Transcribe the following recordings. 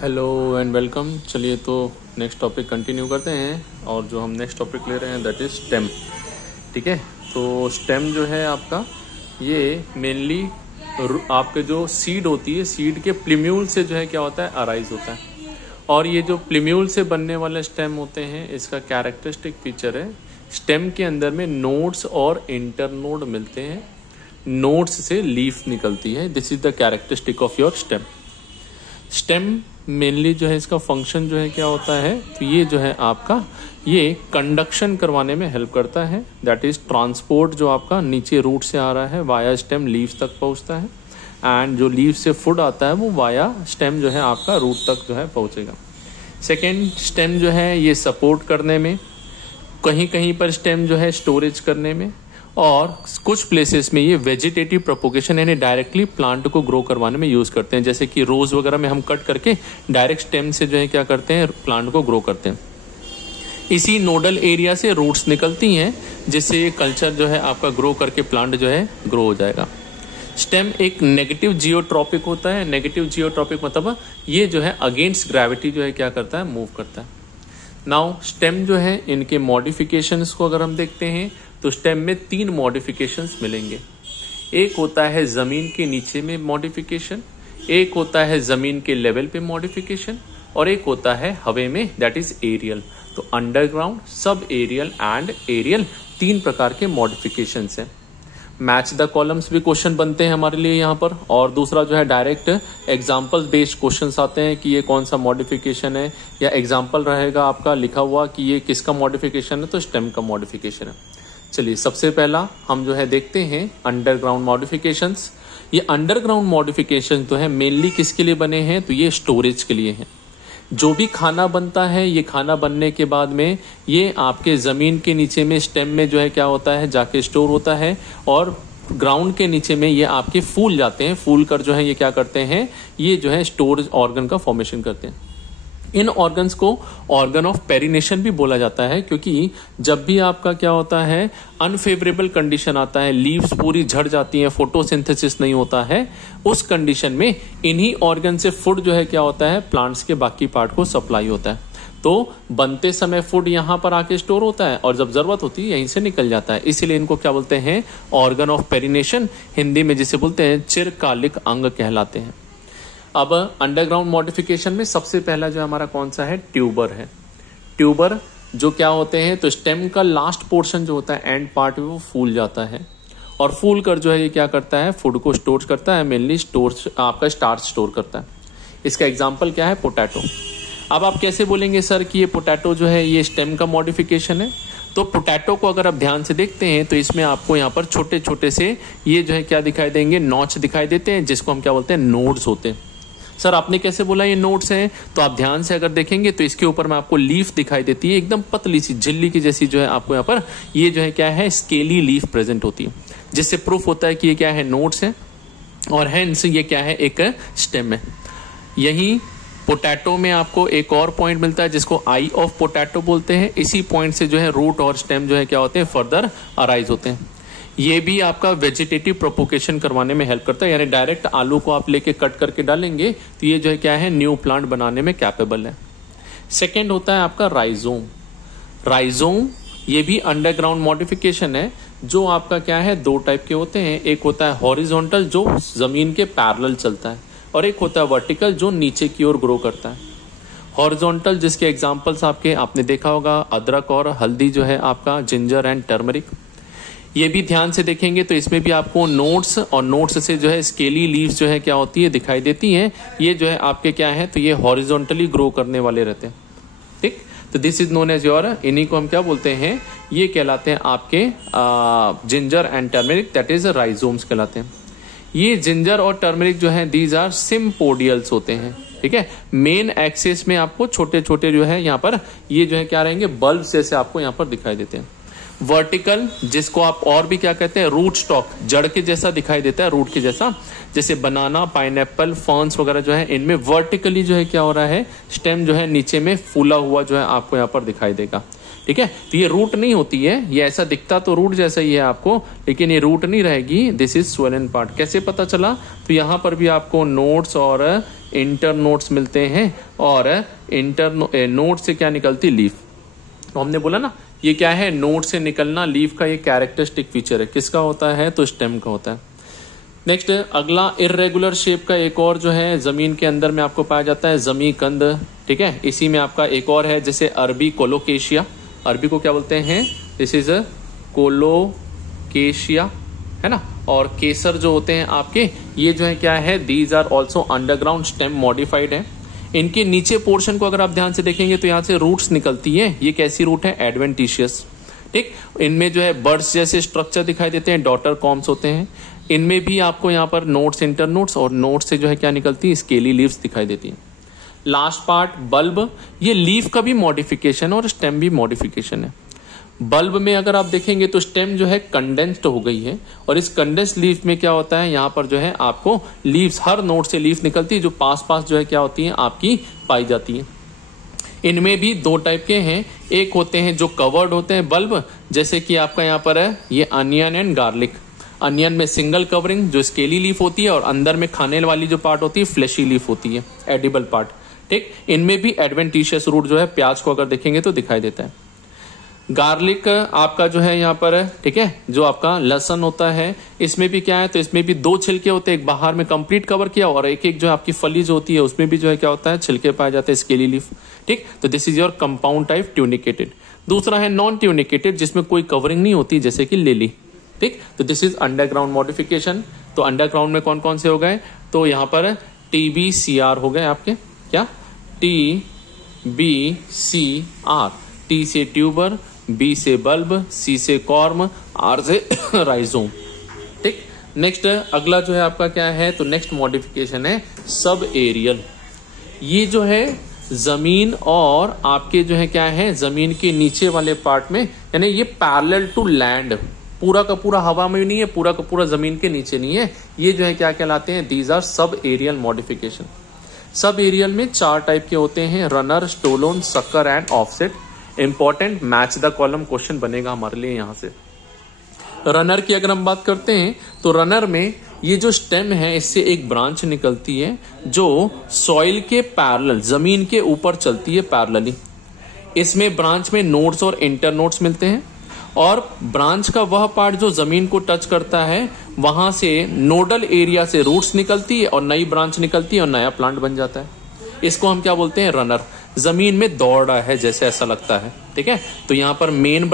Hello and welcome. चलिए तो next topic continue करते हैं और जो हम नेक्स्ट टॉपिक ले रहे हैं दैट इज स्टेम। ठीक है, तो स्टेम जो है आपका ये मेनली आपके जो सीड होती है, सीड के प्लीम्यूल से जो है क्या होता है अराइज होता है। और ये जो प्लीम्यूल से बनने वाले स्टेम होते हैं इसका कैरेक्टरिस्टिक फीचर है स्टेम के अंदर में नोड्स और इंटरनोड मिलते हैं, नोड्स से लीफ निकलती है। This is the characteristic of your stem. Stem mainly जो है इसका फंक्शन जो है क्या होता है, तो ये जो है आपका ये कंडक्शन करवाने में हेल्प करता है। दैट इज ट्रांसपोर्ट जो आपका नीचे रूट से आ रहा है वाया स्टेम लीव्स तक पहुंचता है, एंड जो लीव से फूड आता है वो वाया स्टेम जो है आपका रूट तक जो है पहुंचेगा। सेकेंड, स्टेम जो है ये सपोर्ट करने में, कहीं कहीं पर स्टेम जो है स्टोरेज करने में, और कुछ प्लेसेस में ये वेजिटेटिव प्रोपोगेशन यानी डायरेक्टली प्लांट को ग्रो करवाने में यूज करते हैं। जैसे कि रोज वगैरह में हम कट करके डायरेक्ट स्टेम से जो है क्या करते हैं प्लांट को ग्रो करते हैं। इसी नोडल एरिया से रूट्स निकलती हैं जिससे ये कल्चर जो है आपका ग्रो करके प्लांट जो है ग्रो हो जाएगा। स्टेम एक नेगेटिव जियोट्रॉपिक होता है। नेगेटिव जियोट्रॉपिक मतलब ये जो है अगेंस्ट ग्रेविटी जो है क्या करता है मूव करता है। नाउ स्टेम जो है इनके मॉडिफिकेशंस को अगर हम देखते हैं तो स्टेम में 3 मॉडिफिकेशंस मिलेंगे। एक होता है जमीन के नीचे में मॉडिफिकेशन, एक होता है जमीन के लेवल पे मॉडिफिकेशन, और एक होता है हवे में, दैट इज एरियल। तो underground, subaerial and aerial 3 प्रकार के मॉडिफिकेशंस हैं। मैच द कॉलम्स भी क्वेश्चन बनते हैं हमारे लिए यहाँ पर, और दूसरा जो है डायरेक्ट एग्जाम्पल बेस्ड क्वेश्चंस आते हैं कि ये कौन सा मॉडिफिकेशन है, या एग्जाम्पल रहेगा आपका लिखा हुआ कि ये किसका मॉडिफिकेशन है, तो स्टेम का मॉडिफिकेशन है। चलिए सबसे पहला हम जो है देखते हैं अंडरग्राउंड मॉडिफिकेशंस। ये अंडरग्राउंड मॉडिफिकेशन तो है मेनली किसके लिए बने हैं, तो ये स्टोरेज के लिए हैं। जो भी खाना बनता है ये खाना बनने के बाद में ये आपके जमीन के नीचे में स्टेम में जो है क्या होता है जाके स्टोर होता है, और ग्राउंड के नीचे में ये आपके फूल जाते हैं। फूल कर जो है ये क्या करते हैं, ये जो है स्टोरेज ऑर्गन का फॉर्मेशन करते हैं। इन ऑर्गन्स को ऑर्गन ऑफ पेरिनेशन भी बोला जाता है, क्योंकि जब भी आपका क्या होता है अनफेवरेबल कंडीशन आता है, लीव्स पूरी झड़ जाती हैं, फोटोसिंथेसिस नहीं होता है, उस कंडीशन में इन्हीं ऑर्गन से फूड जो है क्या होता है प्लांट्स के बाकी पार्ट को सप्लाई होता है। तो बनते समय फूड यहां पर आके स्टोर होता है और जब जरूरत होती है यहीं से निकल जाता है। इसीलिए इनको क्या बोलते हैं, ऑर्गन ऑफ पेरिनेशन, हिंदी में जिसे बोलते हैं चिरकालिक अंग कहलाते हैं। अब अंडरग्राउंड मॉडिफिकेशन में सबसे पहला जो हमारा कौन सा है, ट्यूबर है। ट्यूबर जो क्या होते हैं, तो स्टेम का लास्ट पोर्शन जो होता है एंड पार्ट में वो फूल जाता है, और फूल कर जो है ये क्या करता है फूड को स्टोर करता है, मेनली स्टोर आपका स्टार्च स्टोर करता है। इसका एग्जाम्पल क्या है, पोटैटो। अब आप कैसे बोलेंगे सर कि ये पोटैटो जो है ये स्टेम का मॉडिफिकेशन है, तो पोटैटो को अगर आप ध्यान से देखते हैं तो इसमें आपको यहाँ पर छोटे छोटे से ये जो है क्या दिखाई देंगे, नॉच दिखाई देते हैं, जिसको हम क्या बोलते हैं नोड्स होते हैं। सर आपने कैसे बोला ये नोड्स हैं, तो आप ध्यान से अगर देखेंगे तो इसके ऊपर में आपको लीफ दिखाई देती है, एकदम पतली सी झिल्ली की जैसी जो है आपको यहाँ पर ये जो है क्या है स्केली लीफ प्रेजेंट होती है, जिससे प्रूफ होता है कि ये क्या है नोड्स है, और हेंस ये क्या है एक स्टेम है। यही पोटैटो में आपको एक और पॉइंट मिलता है जिसको आई ऑफ पोटैटो बोलते हैं। इसी पॉइंट से जो है रूट और स्टेम जो है क्या होते हैं फर्दर अराइज होते हैं। ये भी आपका वेजिटेटिव प्रोपोगेशन करवाने में हेल्प करता है, यानी डायरेक्ट आलू को आप लेके कट करके डालेंगे तो ये जो है क्या है न्यू प्लांट बनाने में कैपेबल है। सेकेंड होता है आपका राइजोम। राइजोम ये भी अंडरग्राउंड मॉडिफिकेशन है, जो आपका क्या है 2 टाइप के होते हैं। एक होता है हॉरिजॉन्टल जो जमीन के पैरेलल चलता है, और एक होता है वर्टिकल जो नीचे की ओर ग्रो करता है। हॉरिजॉन्टल जिसके एग्जाम्पल्स आपने देखा होगा अदरक और हल्दी जो है आपका जिंजर एंड टर्मरिक। ये भी ध्यान से देखेंगे तो इसमें भी आपको नोट्स और नोट्स से जो है स्केली लीव्स जो है क्या होती है दिखाई देती हैं। ये जो है आपके क्या है, तो ये हॉरिजॉन्टली ग्रो करने वाले रहते हैं। ठीक, तो this is known as your, इन्हीं को हम क्या बोलते हैं, ये कहलाते हैं आपके ginger and turmeric, that is rhizomes कहलाते हैं। ये जिंजर और टर्मरिक जो है दीज आर सिम्पोडियल्स होते हैं। ठीक है, मेन एक्सिस में आपको छोटे छोटे जो है यहाँ पर ये जो है क्या रहेंगे बल्ब जैसे आपको यहाँ पर दिखाई देते हैं। वर्टिकल जिसको आप और भी क्या कहते हैं रूट स्टॉक, जड़ के जैसा दिखाई देता है, रूट के जैसा, जैसे बनाना, पाइनएप्पल, फर्न्स वगैरह जो है इनमें वर्टिकली जो है क्या हो रहा है स्टेम जो है नीचे में फूला हुआ जो है आपको यहाँ पर दिखाई देगा। ठीक है, तो ये रूट नहीं होती है, ये ऐसा दिखता तो रूट जैसा ही है आपको, लेकिन ये रूट नहीं रहेगी, दिस इज स्वेलन पार्ट। कैसे पता चला, तो यहाँ पर भी आपको नोड्स और इंटर नोड्स मिलते हैं और इंटर नोड से क्या निकलती, लीफ। तो हमने बोला ना ये क्या है, नोड से निकलना लीफ का ये कैरेक्टरिस्टिक फीचर है। किसका होता है, तो स्टेम का होता है। नेक्स्ट अगला इर्रेगुलर शेप का एक और जो है जमीन के अंदर में आपको पाया जाता है, जमी कंद। ठीक है, इसी में आपका एक और है जैसे अरबी कोलोकेशिया। अरबी को क्या बोलते हैं, दिस इज कोलोकेशिया, है ना। और केसर जो होते हैं आपके, ये जो है क्या है, these are also underground stem modified है। इनके नीचे पोर्शन को अगर आप ध्यान से देखेंगे तो यहाँ से रूट्स निकलती है। ये कैसी रूट है, एडवेंटिशियस। ठीक, इनमें जो है बर्ड्स जैसे स्ट्रक्चर दिखाई देते हैं, डॉटर कॉम्स होते हैं। इनमें भी आपको यहाँ पर नोड्स, इंटर नोड्स और नोड्स से जो है क्या निकलती है, स्केली लीव्स दिखाई देती है। लास्ट पार्ट बल्ब, ये लीफ का भी मॉडिफिकेशन और स्टेम भी मॉडिफिकेशन है। बल्ब में अगर आप देखेंगे तो स्टेम जो है कंडेंस्ड हो गई है और इस कंडेंस्ड लीफ में क्या होता है, यहाँ पर जो है आपको लीव्स, हर नोड से लीफ निकलती है जो पास पास जो है क्या होती है, आपकी पाई जाती है। इनमें भी दो टाइप के हैं, एक होते हैं जो कवर्ड होते हैं बल्ब, जैसे कि आपका यहाँ पर है ये अनियन एंड गार्लिक। अनियन में सिंगल कवरिंग जो स्केली लीफ होती है और अंदर में खाने वाली जो पार्ट होती है फ्लैशी लीफ होती है, एडिबल पार्ट। ठीक, इनमें भी एडवेंटिशियस रूट जो है, प्याज को अगर देखेंगे तो दिखाई देता है। गार्लिक आपका जो है यहाँ पर, ठीक है, जो आपका लहसन होता है, इसमें भी क्या है, तो इसमें भी दो छिलके होते हैं, एक बाहर में कंप्लीट कवर किया और एक एक जो आपकी फली जो होती है उसमें भी जो है क्या होता है, छिलके पाए जाते हैं, स्केली लीफ। ठीक, तो this is your compound type tunicated. दूसरा है नॉन ट्यूनिकेटेड, जिसमें कोई कवरिंग नहीं होती, जैसे कि लिली। ठीक, तो दिस इज अंडरग्राउंड मॉडिफिकेशन। तो अंडरग्राउंड में कौन कौन से हो गए, तो यहाँ पर TBCR हो गए आपके, क्या, TBCR। T से ट्यूबर, B से बल्ब, C से कॉर्म, R से राइजोम। ठीक, नेक्स्ट अगला जो है आपका क्या है, तो नेक्स्ट मॉडिफिकेशन है सब एरियल। ये जो है जमीन और आपके जो है क्या है, जमीन के नीचे वाले पार्ट में, यानी ये पैरेलल टू लैंड, पूरा का पूरा हवा में नहीं है, पूरा का पूरा जमीन के नीचे नहीं है, ये जो है क्या कहलाते हैं, these are subaerial modification. Sub aerial में चार टाइप के होते हैं, runner, stolon, sucker and offset. Important match the column question बनेगा हमारे लिए यहां से। रनर की अगर हम बात करते हैं तो रनर में ये जो स्टेम है इससे एक ब्रांच निकलती है जो सॉइल के पैरेलल, जमीन के ऊपर चलती है पैरेलली। इसमें ब्रांच में नोड्स और इंटर नोड्स मिलते हैं और ब्रांच का वह पार्ट जो जमीन को टच करता है वहां से नोडल एरिया से रूट्स निकलती है और नई ब्रांच निकलती है और नया प्लांट बन जाता है। इसको हम क्या बोलते हैं, रनर। जमीन में दौड़ रहा है जैसे ऐसा लगता है। ठीक है, तो यहां पर मेन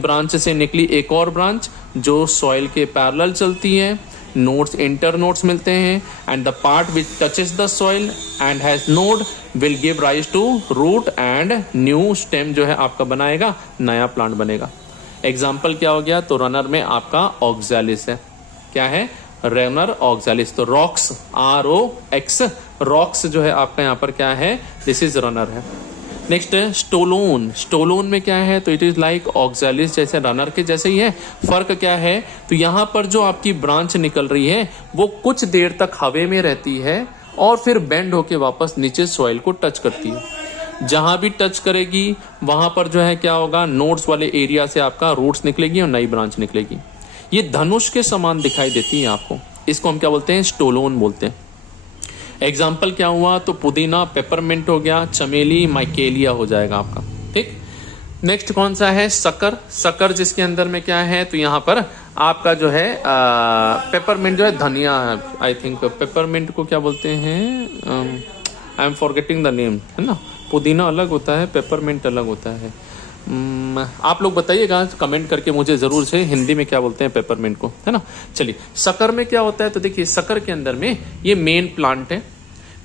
ब्रांच से निकली एक और ब्रांच जो सॉइल के पैरेलल चलती है, नोड्स, इंटर नोड्स मिलते हैं and the part which touches the soil and has node will give rise to root and new stem जो है आपका बनाएगा, नया प्लांट बनेगा। एग्जाम्पल क्या हो गया, तो रनर में आपका ऑक्सैलिस है। क्या है, रनर ऑक्सैलिस। तो रॉक्स, ROX, रॉक्स जो है आपका यहाँ पर क्या है, दिस इज रनर है। नेक्स्ट है स्टोलोन। स्टोलोन में क्या है, तो इट इज लाइक ऑक्सैलिस, जैसे रनर के जैसे ही है। फर्क क्या है, तो यहाँ पर जो आपकी ब्रांच निकल रही है वो कुछ देर तक हवे में रहती है और फिर बेंड होके वापस नीचे सॉइल को टच करती है। जहां भी टच करेगी वहां पर जो है क्या होगा, नोड्स वाले एरिया से आपका रूट्स निकलेगी और नई ब्रांच निकलेगी। ये धनुष के समान दिखाई देती है आपको, इसको हम क्या बोलते हैं, स्टोलोन बोलते हैं। एग्जाम्पल क्या हुआ, तो पुदीना, पेपरमिंट हो गया, चमेली, माइकेलिया हो जाएगा आपका। ठीक, नेक्स्ट कौन सा है, सकर। सकर जिसके अंदर में क्या है, तो यहाँ पर आपका जो है पेपरमिंट जो है धनिया है, आई थिंक पेपरमिंट को क्या बोलते हैं, I am forgetting the name, है ना। पुदीना अलग होता है, पेपरमिंट अलग होता है। आप लोग बताइएगा कमेंट करके मुझे जरूर से, हिंदी में क्या बोलते हैं पेपरमिंट को, है ना। चलिए, सकर में क्या होता है, तो देखिए सकर के अंदर में ये मेन प्लांट है।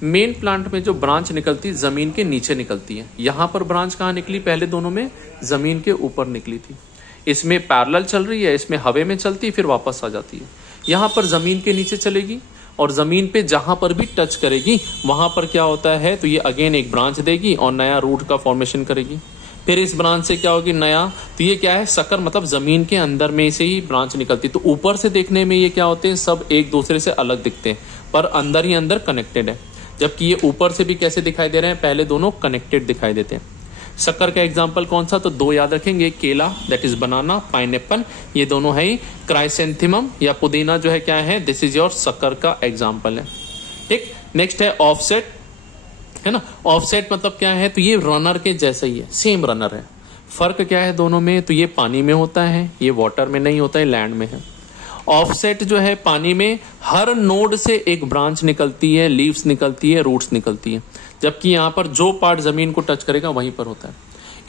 मेन प्लांट में जो ब्रांच निकलती है जमीन के नीचे निकलती है। यहां पर ब्रांच कहाँ निकली, पहले दोनों में जमीन के ऊपर निकली थी। इसमें पैरेलल चल रही है, इसमें हवे में चलती फिर वापस आ जाती है। यहां पर जमीन के नीचे चलेगी और जमीन पे जहां पर भी टच करेगी वहां पर क्या होता है, तो ये अगेन एक ब्रांच देगी और नया रूट का फॉर्मेशन करेगी। फिर इस ब्रांच से क्या होगी, नया, तो ये क्या है, सकर मतलब जमीन के अंदर में से ही ब्रांच निकलती। तो ऊपर से देखने में ये क्या होते हैं, सब एक दूसरे से अलग दिखते हैं पर अंदर ही अंदर कनेक्टेड है। जबकि ये ऊपर से भी कैसे दिखाई दे रहे हैं, पहले दोनों कनेक्टेड दिखाई देते हैं। शक्कर का एग्जाम्पल कौन सा, तो दो याद रखेंगे, केला दैट इज बनाना, पाइनएप्पल, ये दोनों है। क्राइसेंथेमम या पुदीना जो है क्या है, दिस इज योर शक्कर का एग्जाम्पल है। ठीक, नेक्स्ट है ऑफसेट, है ना। ऑफसेट मतलब क्या है, तो ये रनर के जैसा ही है, सेम रनर है। फर्क क्या है दोनों में, तो ये पानी में होता है, ये वाटर में नहीं होता है, लैंड में है। ऑफसेट जो है पानी में हर नोड से एक ब्रांच निकलती है, लीव्स निकलती है, रूट्स निकलती है, जबकि यहाँ पर जो पार्ट जमीन को टच करेगा वहीं पर होता है।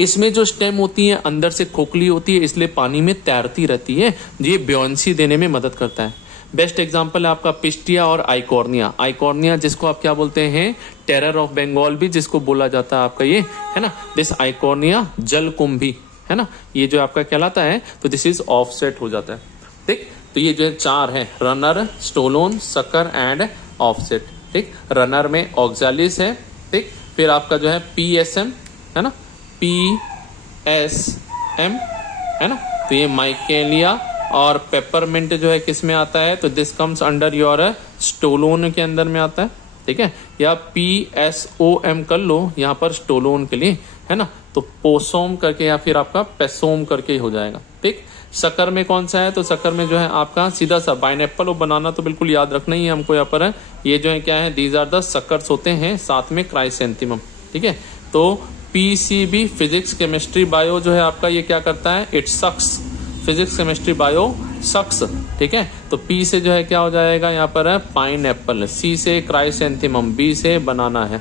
इसमें जो स्टेम होती है अंदर से खोखली होती है, इसलिए पानी में तैरती रहती है, ये ब्योंसी देने में मदद करता है। बेस्ट एग्जांपल है आपका पिस्टिया और आइकॉर्निया। आइकॉर्निया जिसको आप क्या बोलते हैं, टेरर ऑफ बंगाल भी जिसको बोला जाता है आपका, ये है ना, दिस आइकॉर्निया जलकुंभी, है ना, ये जो आपका कहलाता है, तो दिस इज ऑफसेट हो जाता है। ठीक, तो ये जो है चार है, runner, stolon, sucker and offset. ठीक, रनर में ऑक्सालिस है। ठीक, फिर आपका जो है PSM है ना, PSM है ना, तो ये माइकेलिया और पेपरमिंट जो है किस में आता है, तो this comes under your stolon के अंदर में आता है। ठीक है, या PSOM कर लो यहाँ पर स्टोलोन के लिए, है ना, तो पोसोम करके या फिर आपका पेसोम करके हो जाएगा। ठीक, शक्कर में कौन सा है, तो शक्कर में जो है आपका सीधा सा पाइनएप्पल और बनाना तो बिल्कुल याद रखना ही है हमको यहाँ पर है। ये जो है क्या है, दीज आर द शक्कर्स होते हैं, साथ में क्राइसेंथेमम। ठीक है, तो PCB फिजिक्स केमिस्ट्री बायो जो है आपका ये क्या करता है, it sucks, physics chemistry bio sucks. ठीक है, तो P से जो है क्या हो जाएगा यहाँ पर है पाइनएप्पल, C से क्राइसेंथेमम, B से बनाना है।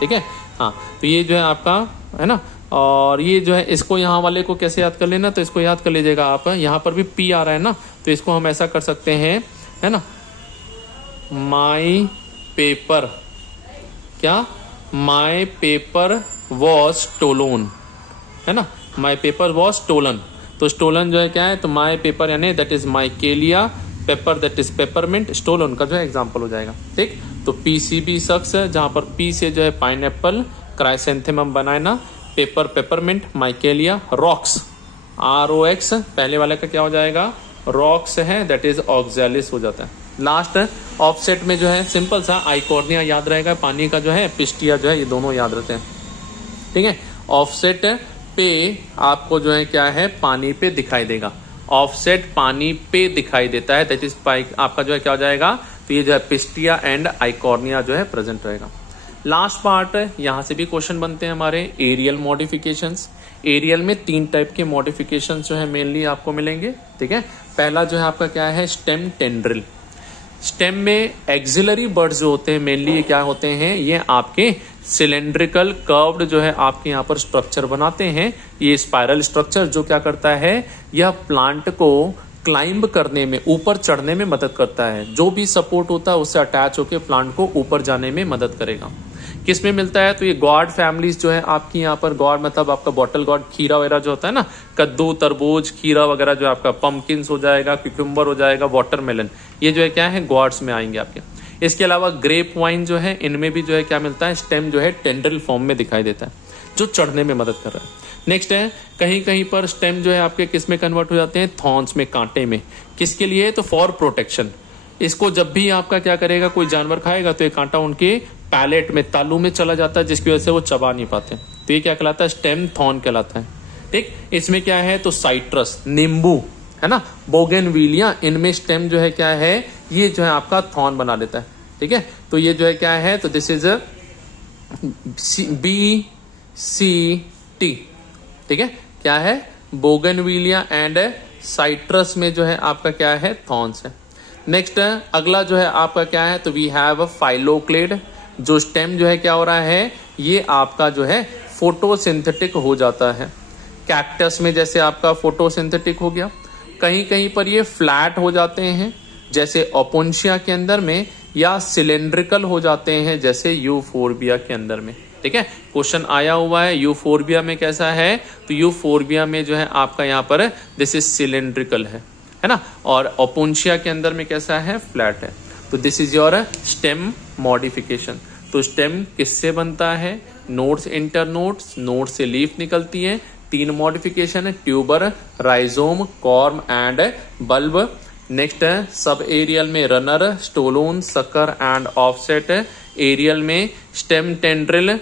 ठीक है, हाँ, तो ये जो है आपका है ना, और ये जो है इसको यहाँ वाले को कैसे याद कर लेना, तो इसको याद कर लीजिएगा आप, यहाँ पर भी P आ रहा है ना, तो इसको हम ऐसा कर सकते हैं, है ना, माई पेपर, क्या, माई पेपर वॉज स्टोलन, है ना, माई पेपर वॉज स्टोलन। तो स्टोलन जो है क्या है, तो माई पेपर यानी that is michelia, paper that is peppermint, stolen का जो है एग्जाम्पल हो जाएगा। ठीक, तो PCB सक्स है, जहां पर P से जो है पाइनएप्पल, क्राइसेंथेमम बनाना, पेपर पेपरमिंट, माइकेलिया, रॉक्स ROX, पहले वाले का क्या हो जाएगा, रॉक्स है, दैट इज ऑक्सालिस हो जाता है। लास्ट ऑफसेट में जो है सिंपल सा आइकॉर्निया याद रहेगा, पानी का जो है पिस्टिया जो है, ये दोनों याद रहते हैं। ठीक है, ऑफसेट पे आपको जो है क्या है, पानी पे दिखाई देगा, ऑफसेट पानी पे दिखाई देता है, दैट इज आपका जो है क्या हो जाएगा, तो ये जो है पिस्टिया एंड आइकॉर्निया जो है प्रेजेंट रहेगा। लास्ट पार्ट, यहां से भी क्वेश्चन बनते हैं हमारे, एरियल मॉडिफिकेशंस। एरियल में 3 टाइप के मॉडिफिकेशंस जो है मेनली आपको मिलेंगे। ठीक है, पहला जो है आपका क्या है, स्टेम टेंड्रिल। स्टेम में एक्सिलरी बर्ड्स जो होते हैं मेनली ये क्या होते हैं, ये आपके सिलेंड्रिकल कर्व्ड जो है आपके यहाँ पर स्ट्रक्चर बनाते हैं। ये स्पाइरल स्ट्रक्चर जो क्या करता है, यह प्लांट को क्लाइंब करने में, ऊपर चढ़ने में मदद करता है। जो भी सपोर्ट होता है उससे अटैच होकर प्लांट को ऊपर जाने में मदद करेगा। किस में मिलता है, तो ये गॉड फैमिलीज जो है आपकी यहाँ पर, गॉड मतलब आपका बॉटल गॉड, खीरा वगैरह जो होता है ना, कद्दू, तरबूज, खीरा वगैरह जो आपका, पंपकिन्स हो जाएगा, क्यूकम्बर हो जाएगा, वाटरमेलन, ये जो है क्या है गॉड्स में आएंगे आपके। इसके अलावा ग्रेप वाइन जो है, इनमें भी जो है क्या मिलता है, स्टेम जो है टेंड्रिल फॉर्म में दिखाई देता है, जो चढ़ने में मदद कर रहा है। नेक्स्ट है, कहीं कहीं पर स्टेम जो है आपके किस में कन्वर्ट हो जाते हैं, थॉर्न्स में, कांटे में। किसके लिए, तो फॉर प्रोटेक्शन। इसको जब भी आपका क्या करेगा, कोई जानवर खाएगा तो ये कांटा उनके पैलेट में, तालू में चला जाता है, जिसकी वजह से वो चबा नहीं पाते। तो ये क्या कहलाता है, स्टेम थॉर्न कहलाता है। ठीक, इसमें क्या है, तो साइट्रस, नींबू, है ना, बोगेनविलिया, इनमें स्टेम जो है क्या है, ये जो है आपका थॉर्न बना देता है। ठीक है, तो ये जो है क्या है, तो दिस इज BCT। ठीक है, क्या है, बोगेनविलिया एंड साइट्रस में जो है आपका क्या है, थॉर्न्स है। नेक्स्ट अगला जो है आपका क्या है, तो वी हैव फाइलोक्लेड। जो स्टेम जो है क्या हो रहा है, ये आपका जो है फोटोसिंथेटिक हो जाता है। कैक्टस में जैसे आपका फोटोसिंथेटिक हो गया, कहीं कहीं पर ये फ्लैट हो जाते हैं जैसे ओपोन्शिया के अंदर में, या सिलेंड्रिकल हो जाते हैं जैसे यूफोर्बिया के अंदर में। ठीक है, क्वेश्चन आया हुआ है यूफोर्बिया में कैसा है, तो यूफोर्बिया में जो है आपका यहाँ पर दिस इज सिलेंड्रिकल है ना, और ओपोन्शिया के अंदर में कैसा है, फ्लैट है। तो this is your stem modification. तो स्टेम किससे बनता है, नोड्स, इंटरनोड्स, नोड से लीफ निकलती है। 3 मॉडिफिकेशन है, tuber, rhizome, corm and bulb. Next है सब एरियल में runner, stolon, sucker and offset. Aerial में stem tendril,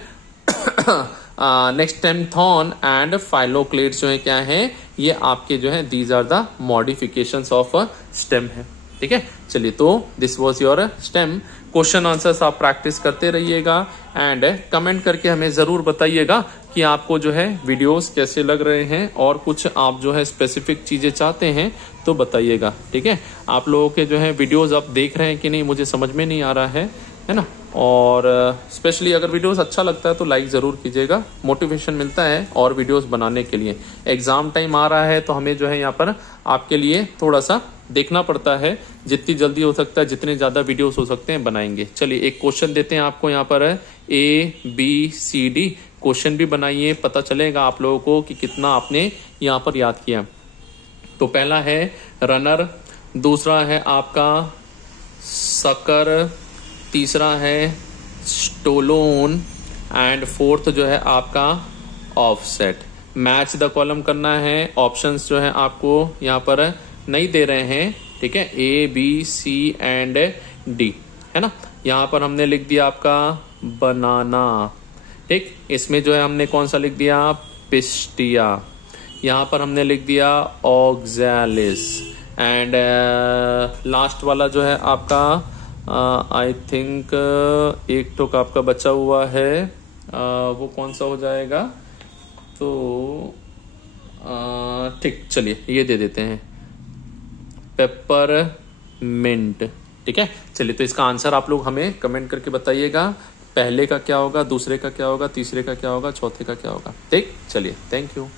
next stem thorn and phylloclades जो है क्या है, ये आपके जो है these are the modifications of stem है। ठीक है। चलिए, तो this was your stem. Question answers आप प्रैक्टिस करते रहिएगा एंड कमेंट करके हमें जरूर बताइएगा कि आपको जो है वीडियोस कैसे लग रहे हैं, और कुछ आप जो है स्पेसिफिक चीजें चाहते हैं तो बताइएगा, ठीक है। आप लोगों के जो है वीडियोस आप देख रहे हैं कि नहीं मुझे समझ में नहीं आ रहा है ना। और स्पेशली अगर वीडियोस अच्छा लगता है तो लाइक जरूर कीजिएगा, मोटिवेशन मिलता है और वीडियोस बनाने के लिए। एग्जाम टाइम आ रहा है तो हमें जो है यहाँ पर आपके लिए थोड़ा सा देखना पड़ता है, जितनी जल्दी हो सकता है, जितने ज्यादा वीडियोस हो सकते हैं बनाएंगे। चलिए, एक क्वेश्चन देते हैं आपको यहाँ पर, ABCD क्वेश्चन भी बनाइए, पता चलेगा आप लोगों को कि कितना आपने यहाँ पर याद किया। तो पहला है रनर, दूसरा है आपका सकर, तीसरा है स्टोलोन एंड फोर्थ जो है आपका ऑफसेट। मैच द कॉलम करना है। ऑप्शंस जो है आपको यहाँ पर नहीं दे रहे हैं, ठीक है, ABC एंड D, है ना। यहाँ पर हमने लिख दिया आपका बनाना, ठीक। इसमें जो है हमने कौन सा लिख दिया, पिस्टिया। यहाँ पर हमने लिख दिया ऑक्सैलिस एंड लास्ट वाला जो है आपका आई थिंक एक तो आपका बचा हुआ है, वो कौन सा हो जाएगा, तो ठीक, चलिए ये दे देते हैं, पेपर मिंट, ठीक है। चलिए, तो इसका आंसर आप लोग हमें कमेंट करके बताइएगा, पहले का क्या होगा, दूसरे का क्या होगा, तीसरे का क्या होगा, चौथे का क्या होगा, ठीक। चलिए, थैंक यू।